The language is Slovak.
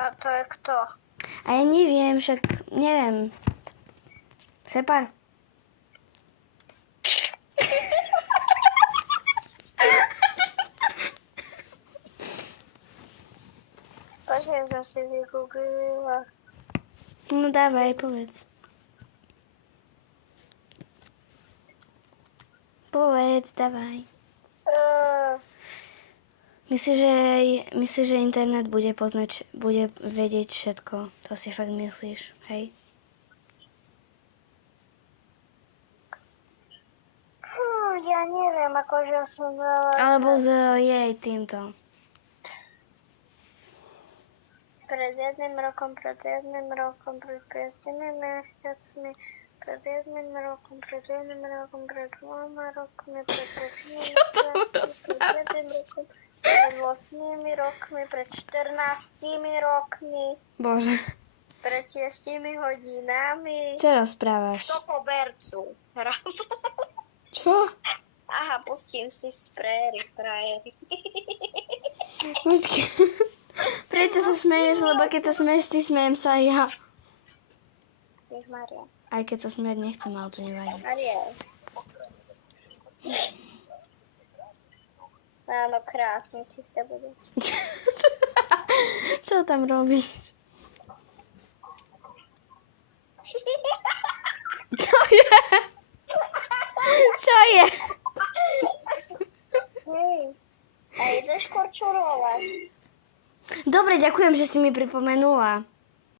A to je kto? A ja neviem, však neviem. Separ. Počkaj, som si vygooglila. No dávaj, povedz. Povedz, dávaj. Myslíš, že internet bude poznať, bude vedieť všetko? To si fakt myslíš, hej? Ja neviem, akože som dala... Alebo s jej týmto. Pred jedným rokom, pred 5 mesiacmi, pred 1 rokom, pred 2 rokmi, pred 3 mesiacmi, pred 1 rokom, pred 8 rokmi, pred 14 rokmi, Bože. pred 6 hodinami. Čo rozprávaš? To kobercu. Čo? Aha, pustím si spréry, frajery. Počkej. Prečo sa smeješ? Lebo keď sa smeješ, ty smejem sa aj ja. Ježmaria. Aj keď sa smiať nechcem, ale to nevadí. Maria. Áno, krásne, čisté bude. Čo tam robíš? Čo je? Čo je? Hej, a ideš korčurovať. Dobre, ďakujem, že si mi pripomenula.